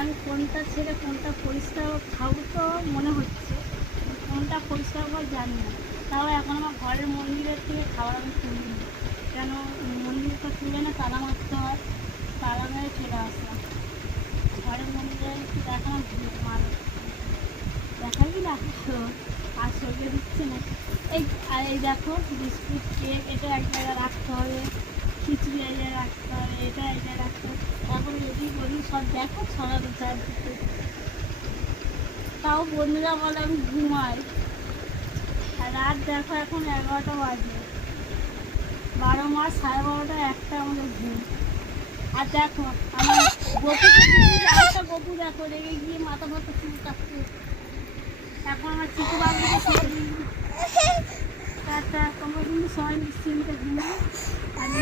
আমি কোনটা ছেড়ে কোনটা পরিষ্কার খাবো তো মনে হচ্ছে, কোনটা পরিষ্কার করে জানি না। তাও এখন আমার ঘরের মন্দিরের থেকে খাবার আমি তুলিনি, কেন মন্দির তো তুলে না তালা মারতে হয়, তালা মেরে চলে আসলাম। ঘরের মন্দিরে একটু দেখানো মানুষ দেখাবি না তো আর সরিয়ে দিচ্ছে না। এই দেখো বিস্কুট কেক এটা এক জায়গায় রাখতে হবে, খিচুড়ি এক জায়গায় রাখতে হবে, এটা এক জায়গায় রাখতে হবে। এখন এদিক ওদিক সব দেখো ছড়ানো চারদিকে। তাও বন্ধুরা বলে আমি ঘুমাই, আর রাত দেখো এখন 11টা বাজে, 12 মাস 12:30 একটা আমাদের ঘুম। আর দেখো আমার একটা গপু দেখো রেগে গিয়ে মাথা ফাথা চুল কাটতে। এখন আমার চিকু বাবুকে একটা তোমরা কিন্তু সবাই নিশ্চিন্তে ঘুমাই। আমি